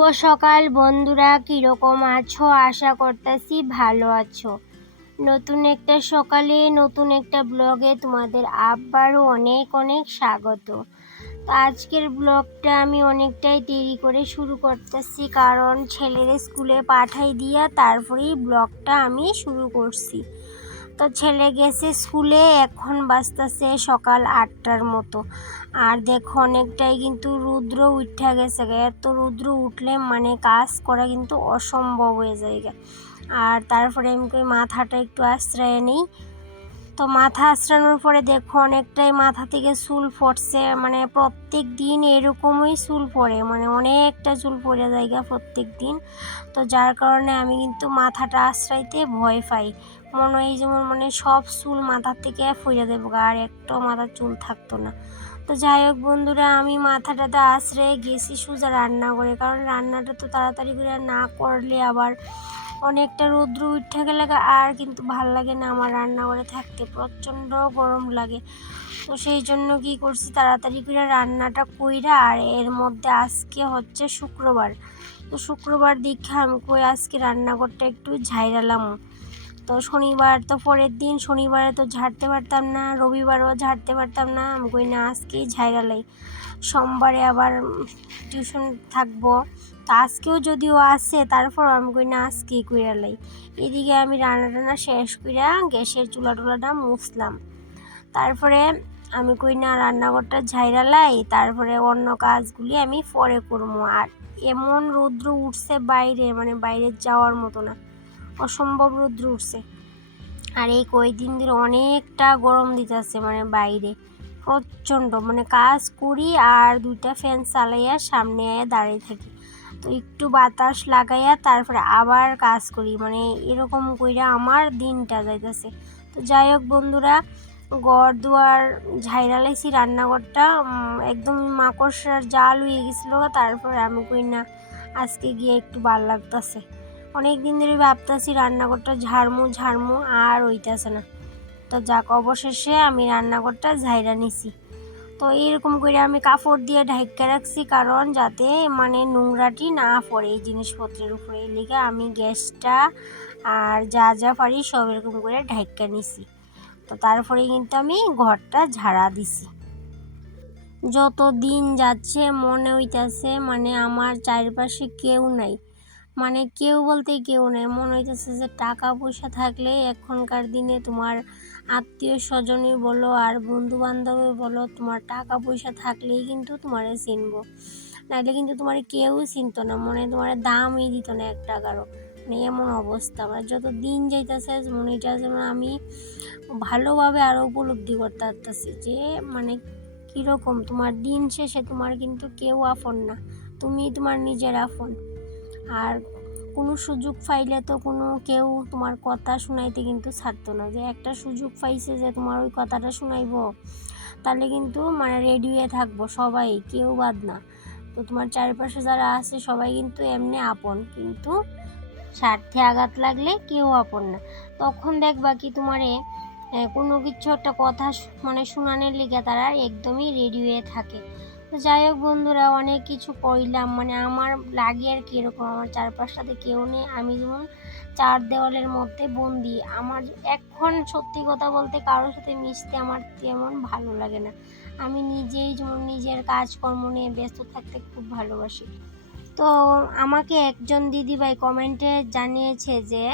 শুভ সকাল বন্ধুরা, কীরকম আছো? আশা করতেছি ভালো আছো। নতুন একটা সকালে নতুন একটা ব্লগে তোমাদের আবারও অনেক অনেক স্বাগত। তো আজকের ব্লগটা আমি অনেকটাই দেরি করে শুরু করতেছি, কারণ ছেলের স্কুলে পাঠাই দিয়া তারপরেই ব্লগটা আমি শুরু করছি। তো ছেলে গেছে স্কুলে, এখন বাজতেছে সকাল 8টার মতো। আর দেখো অনেকটাই কিন্তু রৌদ্র উঠা গেছে, এত রৌদ্র উঠলে মানে কাজ করা কিন্তু অসম্ভব হয়ে যায়। আর তারপরে আমি মাথাটা একটু আশ্রয় নিই। তো মাথা আশ্রানোর পরে দেখো অনেকটাই মাথা থেকে চুল পড়ছে, মানে প্রত্যেক দিন এরকমই চুল পড়ে, মানে অনেকটা চুল পড়ে যায় প্রত্যেক দিন। তো যার কারণে আমি কিন্তু মাথাটা আশ্রাইতে ভয় পাই, মনে হয় যেমন মানে সব চুল মাথার থেকে ফুলে দেবো আর একটাও মাথার চুল থাকতো না। তো যাই হোক বন্ধুরা, আমি মাথাটাতে আশ্রয়ে গেছি সোজা রান্না করে, কারণ রান্নাটা তো তাড়াতাড়ি করে না করলে আবার অনেকটা রৌদ্র উঠে গেলে আর কিন্তু ভাল লাগে না আমার রান্নাঘরে থাকতে, প্রচণ্ড গরম লাগে। তো সেই জন্য কি করছি, তাড়াতাড়ি করে রান্নাটা কইরা, আর এর মধ্যে আজকে হচ্ছে শুক্রবার। তো শুক্রবার দেখে আমি কই আজকে রান্নাঘরটা একটু ঝাইরালাম। তো শনিবার তো পরের দিন, শনিবারে তো ঝাড়তে পারতাম না, রবিবারও ঝাড়তে পারতাম না, আমি কই না আজকেই ঝাইরালাই। সোমবারে আবার টিউশন থাকবো, তো আজকেও যদিও আসে তারপর আমি কই না আজকেই কইরালাই। এদিকে আমি রান্না টান্না শেষ কইরা গ্যাসের চুলা টুলাটা মুছলাম। তারপরে আমি কই না রান্নাঘরটা ঝাইরালাই, তারপরে অন্য কাজগুলি আমি পরে করবো। আর এমন রৌদ্র উঠছে বাইরে, মানে বাইরে যাওয়ার মতো না, অসম্ভব রৌদ্র উঠছে। আর এই কয়েকদিন ধরে অনেকটা গরম দিতেছে, মানে বাইরে প্রচণ্ড, মানে কাজ করি আর 2টা ফ্যান চালাইয়া সামনে দাঁড়িয়ে থাকি, তো একটু বাতাস লাগাইয়া তারপরে আবার কাজ করি, মানে এরকম কইরা আমার দিনটা যাইতেছে। তো যাই হোক বন্ধুরা, ঘর দুয়ার ঝাইরালাইছি, রান্নাঘরটা একদম মাকড়সার জাল হয়ে গেছিলো। তারপরে আমি কই না আজকে গিয়ে একটু ভাল লাগতেছে, অনেক দিন ধরে ভাবতেছি রান্নাঘরটা ঝাড়মু আর হইতেছে না। তো যাক, অবশেষে আমি রান্নাঘরটা ঝাইরা নিছি। তো এরকম করে আমি কাপড় দিয়ে ঢাইকা রাখছি, কারণ যাতে মানে নোংরাটি না পড়ে এই জিনিসপত্রের উপরে। এই লিগে আমি গ্যাসটা আর যা যা পারি সব এরকম করে ঢাইকা নিছি। তো তারপরে কিন্তু আমি ঘরটা ঝাড়া দিছি। যত দিন যাচ্ছে মনে হইতেছে মানে আমার চারপাশে কেউ নাই, মানে কেউ বলতে কেউ নেই। মনে হইতেছে যে টাকা পয়সা থাকলে এখনকার দিনে তোমার আত্মীয় স্বজনই বলো আর বন্ধু বান্ধবই বলো, তোমার টাকা পয়সা থাকলেই কিন্তু তোমারে চিনবো, নাহলে কিন্তু তোমার কেউ চিনতো না, মনে তোমার দামই দিত না 1 টাকারও। মানে এমন অবস্থা, মানে যত দিন যাইতেছে মনে হইতেছে যেমন আমি ভালোভাবে আরও উপলব্ধি করতে পারতেছি যে মানে কীরকম তোমার দিন শেষে তোমার কিন্তু কেউ আপন না, তুমি তোমার নিজের আপন। আর কোনো সুযোগ পাইলে তো কোনো কেউ তোমার কথা শোনাইতে কিন্তু ছাড়তো না, যে একটা সুযোগ পাইছে যে তোমার ওই কথাটা শোনাইবো, তাহলে কিন্তু মানে রেডি হয়ে থাকবো সবাই, কেউ বাদ না। তো তোমার চারপাশে যারা আছে সবাই কিন্তু এমনি আপন, কিন্তু স্বার্থে আঘাত লাগলে কেউ আপন না। তখন দেখবা কি তোমারে কোনো কিছু একটা কথা মানে শোনানোর লিগে তারা একদমই রেডি হয়ে থাকে। তো যাই হোক বন্ধুরা, অনেক কিছু কইলাম, মানে আমার লাগে আর কি এরকম, আমার চারপাশটাতে কেউ নেই, আমি যেমন 4 দেওয়ালের মধ্যে বন্দি। আমার এখন সত্যি কথা বলতে কারোর সাথে মিশতে আমার তেমন ভালো লাগে না, আমি নিজেই যেমন নিজের কাজকর্ম নিয়ে ব্যস্ত থাকতে খুব ভালোবাসি। তো আমাকে একজন দিদিভাই কমেন্টে জানিয়েছে যে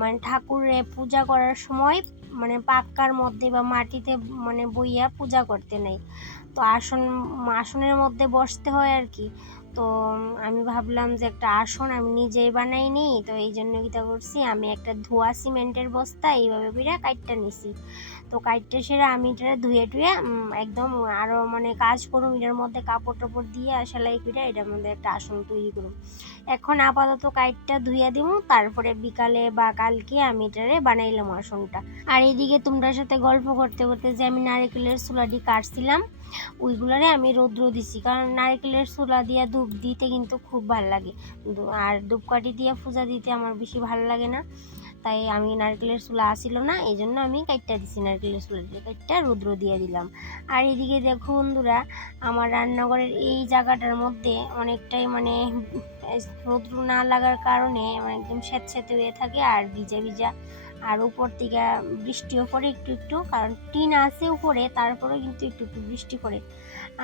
মানে ঠাকুরের পূজা করার সময় মানে পাক্কার মধ্যে বা মাটিতে মানে বইয়া পূজা করতে নেই, তো আসনের মধ্যে বসতে হয় আর কি। তো আমি ভাবলাম যে একটা আসন আমি নিজেই বানাই নিই, তো এই জন্য কীটা করছি, আমি একটা ধোয়া সিমেন্টের বস্তা এইভাবে করে কাইটটা নিছি। তো কাইটটা সেরে আমি এটা ধুয়ে টুয়ে একদম আরও মানে কাজ করুম, এটার মধ্যে কাপড় টাপড় দিয়ে সেলাই করে এটার মধ্যে একটা আসন তৈরি করুম। এখন আপাতত কাইটটা ধুয়ে দিব, তারপরে বিকালে বা কালকে আমি এটারে বানাইলাম আসনটা। আর এইদিকে তোমরা সাথে গল্প করতে করতে যে আমি নারকেলের চুলাটি কাটছিলাম ওইগুলারে আমি রৌদ্র দিছি, কারণ নারকেলের চুলা দিয়ে ধূপ দিতে কিন্তু খুব ভালো লাগে, আর ধূপকাঠি দিয়ে পূজা দিতে আমার বেশি ভালো লাগে না। তাই আমি নারকেলের চুলা আসিল না, এই জন্য আমি কাইটটা দিছি, নারকেলের চুলা দিয়ে কাইটটা রৌদ্র দিয়ে দিলাম। আর এদিকে দেখো বন্ধুরা, আমার রান্নাঘরের এই জায়গাটার মধ্যে অনেকটাই মানে রৌদ্র না লাগার কারণে মানে একদম স্যাঁতস্যাঁতে হয়ে থাকে আর ভিজা ভিজা, আর উপর থেকে বৃষ্টিও পড়ে একটু একটু, কারণ টিন আছে উপরে, তারপরেও কিন্তু একটু একটু বৃষ্টি পড়ে।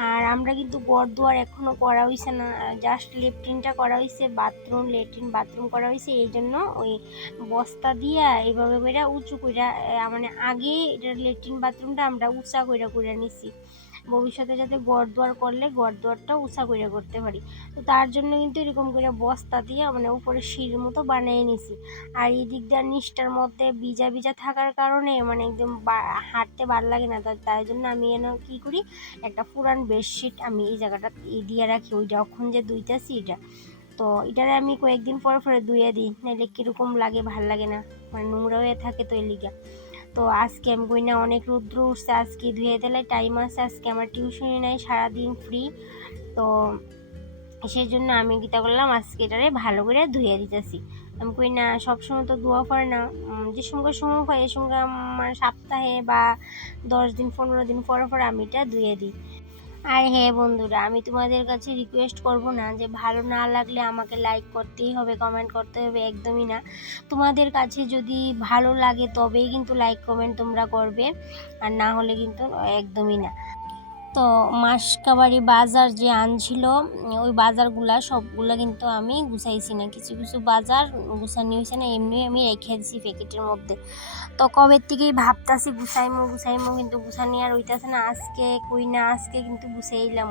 আর আমরা কিন্তু ঘর দুয়ার এখনো করা হয়েছে না, জাস্ট লেট্রিনটা করা হয়েছে, লেট্রিন বাথরুম করা হয়েছে, এই জন্য ওই বস্তা দিয়া এইভাবে করে উঁচু কইরা মানে আগে এটা লেট্রিন বাথরুমটা আমরা উঁচা কইরা নিছি, ভবিষ্যতে যাতে ঘর দুয়ার করলে ঘর দুয়ারটা উঁচা কইরা করতে পারি। তো তার জন্য কিন্তু এরকম করে বস্তা দিয়ে মানে উপরে সিঁড়ির মতো বানিয়ে নিছি। আর এই দিক দিয়ে নিচটার মধ্যে ভিজা ভিজা থাকার কারণে মানে একদম হাঁটতে ভালো লাগে না, তাই জন্য আমি এনে কী করি, একটা পুরান বেডশিট আমি এই জায়গাটা দিয়ে রাখি, ওই যখন যে ধুইতেছি এটা, তো এটারে আমি কয়েকদিন পরে পরে ধুয়ে দিই, নাহলে কীরকম লাগে, ভাল লাগে না, মানে নোংরা হয়ে থাকে তো এই লিগা। তো আজকে আমি কই না, অনেক রৌদ্র উঠছে, আজকে ধুয়ে দিলে টাইম আছে, আজকে আমার টিউশনই নাই, সারাদিন ফ্রি, তো সেই জন্য আমি কীটা করলাম, আজকে এটারে ভালো করে ধুয়ে দিতেছি। আমি কই না সবসময় তো ধোয়া পড়ে না, যে সময় হয় এই সঙ্গে মানে সপ্তাহে বা 10 দিন 15 দিন পরে পরে আমি এটা ধুয়ে দিই। আর হ্যাঁ বন্ধুরা, আমি তোমাদের কাছে রিকোয়েস্ট করব না যে ভালো না লাগলে আমাকে লাইক করতেই হবে, কমেন্ট করতে হবে, একদমই না। তোমাদের কাছে যদি ভালো লাগে তবেই কিন্তু লাইক কমেন্ট তোমরা করবে, আর না হলে কিন্তু একদমই না। তো মাসকাবাড়ি বাজার যে আনছিল, ওই বাজারগুলা সবগুলা কিন্তু আমি গুছাইছি না, কিছু কিছু বাজার গুছানি হয়েছে না, এমনি আমি রেখে দিছি প্যাকেটের মধ্যে। তো কবের থেকেই ভাবতাছি গুছাইমো কিন্তু গুছানি আর হইতাছে না, আজকে কই না, আজকে কিন্তু গুছাইলাম।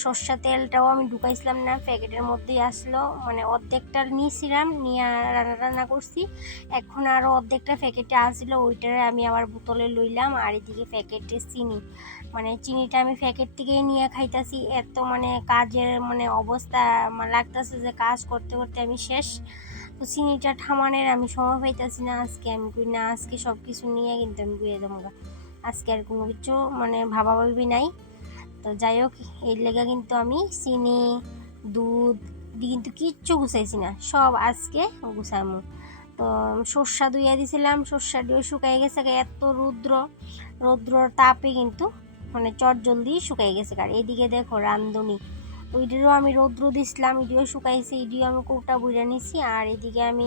সর্ষা তেলটাও আমি ঢুকাইছিলাম না, প্যাকেটের মধ্যেই আসলো, মানে অর্ধেকটা নিয়েছিলাম, নিয়ে রান্না করছি, এখন আরও অর্ধেকটা প্যাকেটে আসলো, ওইটারে আমি আবার বোতলে লইলাম। আর এদিকে প্যাকেটে চিনি, মানে চিনিটা আমি প্যাকেট থেকেই নিয়ে খাইতাছি, এত মানে কাজের মানে অবস্থা লাগতেছে যে কাজ করতে করতে আমি শেষ, তো চিনিটা ঠামানের আমি সময় পাইতেছি না। আজকে আমি কই না, আজকে সব কিছু নিয়ে কিন্তু আমি গুয়ে দেবো, আজকে আর কোনো কিছু মানে ভাবি নাই। তো যাই হোক, এর লেগে কিন্তু আমি চিনি দুধ কিন্তু কিচ্ছু গুছাইছি না, সব আজকে গুছামু। তো সর্ষা ধুইয়া দিছিলাম, সর্ষা দিয়ে শুকাই গেছে, এত রৌদ্রর তাপে কিন্তু মানে চট জলদি শুকাই গেছে। আর এদিকে দেখো রান্ধুনি, ওইটারও আমি রৌদ্র দিছিলাম, ইডিও শুকাইছি, ইডিও আমি কৌটা বুঝে নিছি। আর এদিকে আমি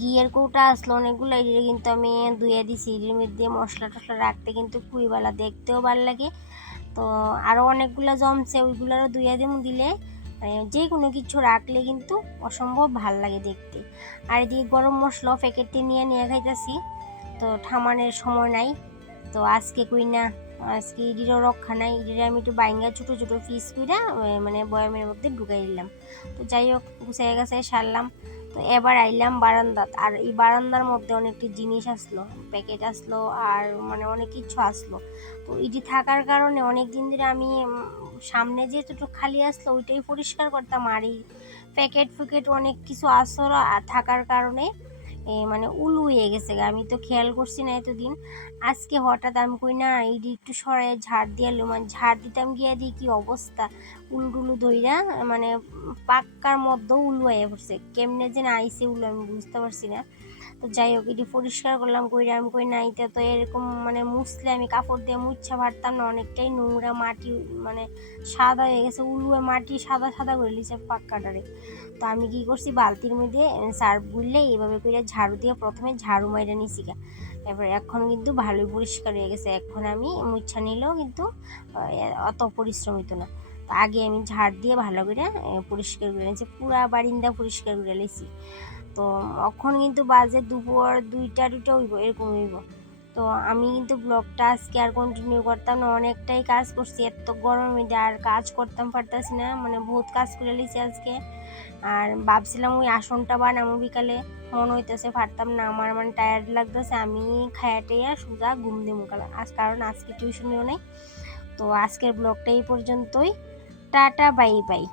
ঘিয়ের কৌটা আসলো অনেকগুলো, এদিকে কিন্তু আমি ধুয়ে দিছি, এটির মধ্যে মশলা টশলা রাখতে কিন্তু খুবই দেখতেও ভালো লাগে। তো আরও অনেকগুলো জমছে, ওইগুলোরও ধুয়ে দিলে যে কোনো কিছু রাখলে কিন্তু অসম্ভব ভাল লাগে দেখতে। আর এদিকে গরম মশলা প্যাকেটে নিয়ে খাইতেছি, তো ঠামানের সময় নাই। তো আজকে কই না, আজকে ইডিরও রক্ষা নাই, ইডিরে আমি একটু বাইঙ্গা ছোটো ছোটো পিস কইরা মানে বয়ামের মধ্যে ঢুকাই দিলাম। তো যাই হোক, গুছাই গাছাই সারলাম। তো এবার আইলাম বারান্দাত, আর এই বারান্দার মধ্যে অনেকটি জিনিস আসলো, প্যাকেট আসলো, আর মানে অনেক কিছু আসলো। তো এটি থাকার কারণে অনেক দিন ধরে আমি সামনে যেটুকু খালি আসলো ওইটাই পরিষ্কার করতাম, আর এই প্যাকেট ফুকেট অনেক কিছু আসলো থাকার কারণে মানে উলু হয়ে গেছে, আমি তো খেয়াল করছি না এতদিন। আজকে হঠাৎ আমি কই না এইটি একটু সরাই ঝাড় দিয়ে মানে ঝাড় দিতাম গিয়া দিই কি অবস্থা, উলু টুলু ধইরা মানে পাক্কার মধ্যেও উলু হয়ে পড়ছে, কেমনে যে না আইসে উলু আমি বুঝতে পারছি না। তো যাই হোক, এটি পরিষ্কার করলাম কইরা, আমি কই না এটা তো এরকম মানে মুছলে আমি কাপড় দিয়ে মুছতে পারতাম না, অনেকটাই নোংরা মাটি মানে সাদা হয়ে গেছে, উলুয়ে মাটি সাদা সাদা করে লিছে পাক্কাটারে। তো আমি কি করছি, বালতির মধ্যে সার্ফ গুললে এইভাবে করে ঝাড়ু দিয়ে প্রথমে ঝাড়ু মাইরা নিছি, এবার এখন কিন্তু ভালোই পরিষ্কার হয়ে গেছে, এখন আমি মুছা নিলেও কিন্তু অত পরিশ্রম হইতো না। তো আগে আমি ঝাড় দিয়ে ভালো করে পরিষ্কার করে নিয়েছি, পুরা বারিন্দা পরিষ্কার করে নিয়েছি। তো এখন কিন্তু বাজে দুপুর 2টা হইব, এরকম হইব। তো আমি কিন্তু ব্লগটা আজকে আর কন্টিনিউ করতাম না, অনেকটাই কাজ করছি, এত গরমে আর কাজ করতাম পারতাছি না, মানে বহুত কাজ করে লিছি আজকে। আর ভাবছিলাম ওই আসনটা বানাবো বিকালে, মনে হইতেছে পারতাম না, আমার মানে টায়ার্ড লাগতেছে, আমি খায়াটাইয়া সোজা ঘুম দেবো কারণ আজকে টিউশনিও নেই। তো আজকের ব্লগটা এই পর্যন্তই, টাটা বাই বাই।